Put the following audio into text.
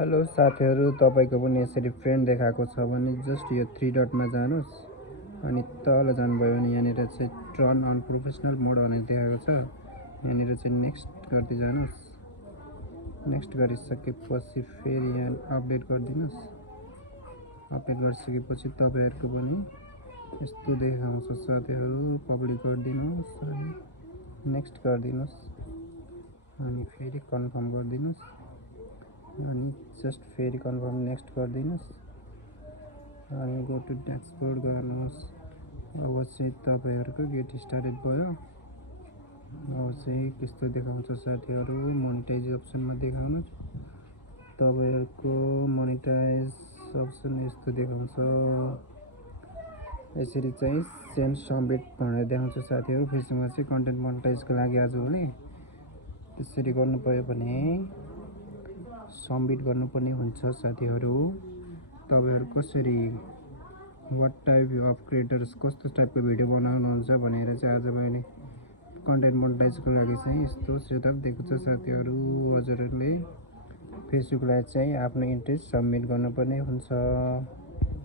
Hello साथीहरु, तपाईको पनि यसरी फ्रेन्ड देखाएको छ भने जस्ट यो 3 डटमा जानुस् अनि तल जानुभयो भने यहाँनिर चाहिँ टर्न अन प्रोफेसनल मोड भनेर देखाएको छ। यहाँनिर चाहिँ नेक्स्ट गर्दै जानुस्। नेक्स्ट गरिसकेपछि फेरि यहाँ अपडेट गरिदिनुस्। अपडेट गरिसकेपछि तपाईहरुको पनि यस्तो देखाउँछ साथीहरु। पब्लिक गरिदिनुस् अनि नेक्स्ट गरिदिनुस् अनि फेरि कन्फर्म गरिदिनुस् अनि जस्ट फेरि कन्फर्म नेक्स्ट गरिदिनुस् अनि गो टु ड्यासबोर्ड गर्नुस्। अब चाहिँ तपाईहरुको गेट स्टार्टेड भयो। अब चाहिँ कस्तो देखाउँछ साथीहरु, मोनेटाइज अप्सनमा देखाउनुस्। तपाईहरुको मोनेटाइज अप्सन यस्तो देखाउँछ। यसरी चाहिँ सेन्ड सबमिट भनेर देखाउँछ साथीहरु। फेसबुकमा चाहिँ कन्टेन्ट मोनेटाइजको लागि आजभोलि त्यसरी गर्नुभयो भने सबमिट गर्नुपर्ने हुन्छ साथीहरु। तपाईहरु कसरी व्हाट टाइप अफ क्रिएटर्स कस्तो टाइपको भिडियो बनाउनुहुन्छ भनेर चाहिँ आज मैले कन्टेन्ट मोनेटाइजको लागि चाहिँ यस्तो सेटअप दिएको छ साथीहरु। हजुरहरुले फेसबुकलाई चाहिँ आफ्नो इन्ट्रेस्ट सबमिट गर्नुपर्ने हुन्छ।